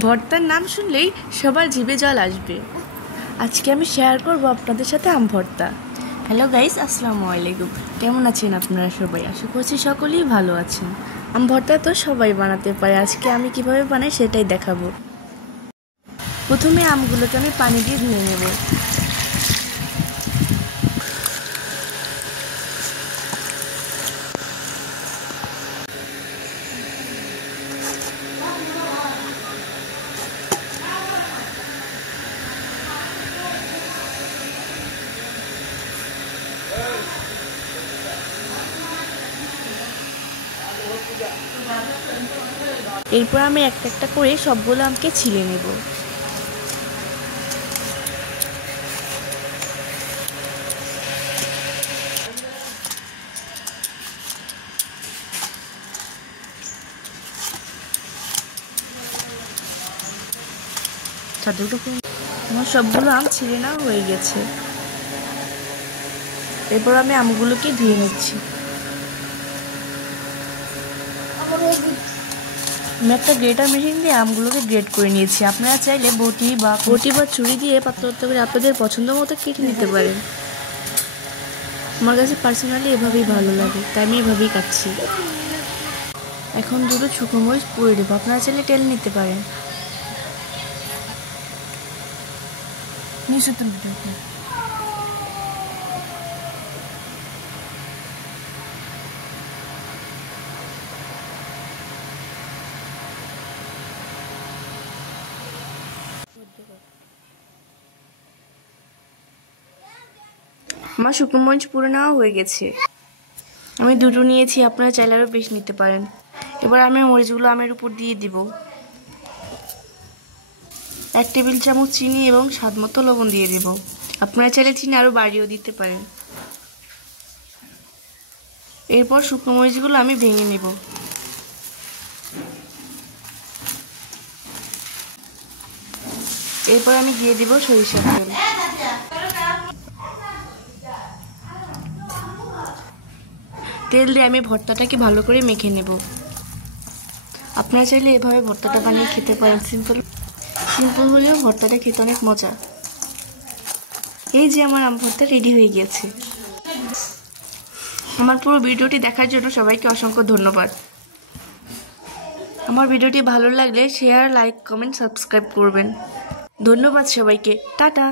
ভর্তার নাম শুনলেই সবার জিভে জল আসবে। আজকে আমি শেয়ার করব আপনাদের সাথে আম ভর্তা। হ্যালো গাইস, আসসালামু আলাইকুম। কেমন আছেন আপনারা সবাই? আশা করছি সকলেই ভালো আছেন। আম ভর্তা তো সবাই বানাতে পারে, আজকে আমি কিভাবে বানাই সেটাই দেখাবো। প্রথমে আমগুলোকে আমি পানি দিয়ে ধুয়ে নেব। এরপর আমি একটা একটা করে সবগুলো আমকে ছিলে নেব। আমার সবগুলো আম ছিলে নেওয়া হয়ে গেছে। এরপর আমি আমগুলোকে ধুয়ে নিচ্ছি। আমি একটা গ্রেটার মেশিন দিয়ে আমগুলোকে গ্রেট করে নিয়েছি। আপনারা চাইলে বটি বা ছুরি দিয়ে পাতলা পাতলা করে আপনাদের পছন্দ মতো কেটে নিতে পারেন। আমার কাছে পার্সোনালি এভাবেই ভালো লাগে, তাই আমি এভাবেই কাটছি। এখন দুটো শুকনো মরিচ পুড়ে দেবো, আপনারা চাইলে তেল নিতে পারেন। আমার শুকনো মরিচ পুড়ে নেওয়া হয়ে গেছে। আমি দুটো নিয়েছি, আপনারা চাইলে আরও বেশি নিতে পারেন। এবার আমি মরিচগুলো আমের উপর দিয়ে দিব। 1 টেবিল চামচ চিনি এবং স্বাদ মতো লবণ দিয়ে দেব। আপনারা চাইলে চিনি আরও বাড়িয়েও দিতে পারেন। এরপর শুকনো মরিচগুলো আমি ভেঙে নেব। এরপর আমি দিয়ে দিব সরিষার তেল। তেল দিয়ে আমি ভর্তাটাকে ভালো করে মেখে নেব। আপনারা চাইলে এভাবে ভর্তাটা বানিয়ে খেতে পারেন। সিম্পল হলেও ভর্তাটা খেতে অনেক মজা। এই যে আমার আম ভর্তা রেডি হয়ে গিয়েছে। আমার পুরো ভিডিওটি দেখার জন্য সবাইকে অসংখ্য ধন্যবাদ। আমার ভিডিওটি ভালো লাগলে শেয়ার, লাইক, কমেন্ট, সাবস্ক্রাইব করবেন। ধন্যবাদ সবাইকে। টাটা।